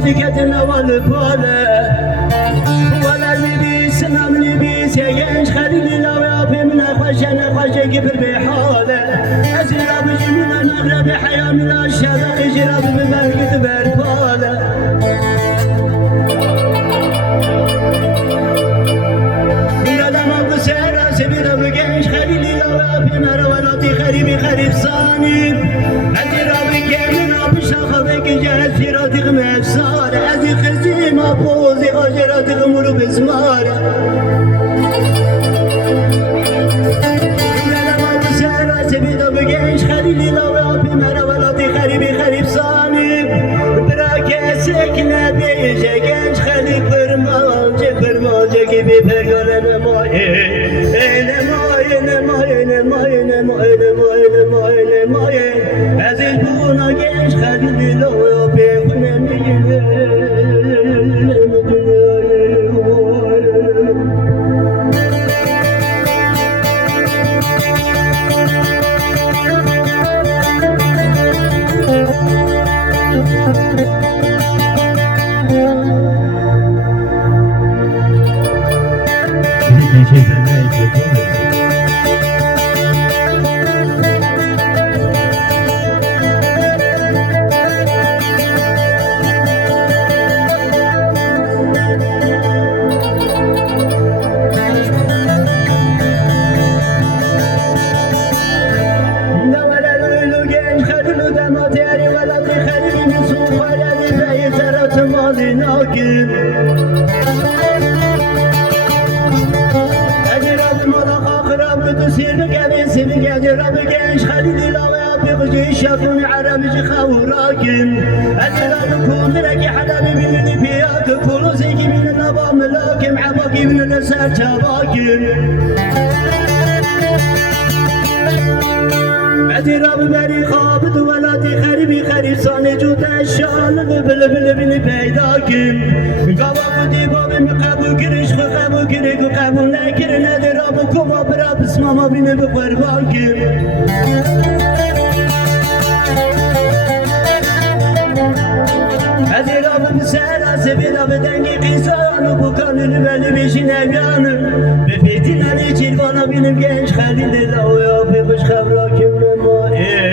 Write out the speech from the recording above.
دقتنا والبولة ولا لبيس نام لبيس يا جنش خليل لو يابي من خشنا خش كبر بحاله أسرى بجميل نغرى بحياة من الشذا يجرى بمبارك برباله قدم بسيرة سبيل بجنش خليل لو يابي مر ولاتي خريبي خريب صاني أسرى بجميل بشاخبك جهاز سيراتي غمش صار أزي خزي ما بوزي أجراتي غمر بزمارة لما بسارة سبيدا بجيش خليلي لو يابي مرا ولاتي خريبي خريب صاني براكي سكنة بيجا جنش خليك برمال جاكي بيبرقل نماي أزي بونا جنش خليلي لو يابي شافوني عربي خاوراكم أجرى بكون لك حلبي من اللي فيك كل زيكي من النظام ملاكم عباكي من النساء شباكم أجرى ببري خابط ولا تخربي خريب صاني جوت الشان بل بيداكم قواب ديباب مقابو كرش خابو كريك وقابو ناكر نادر أبوكم أبراب اسماما بين بقرباكم أزيرا بمسارة سبيلا بدنجي قيسان وبكان المال بيشي نبيان ببيتنا ليشي الوانا بينم جنش خليل الله ويابي بش خبراكي نماي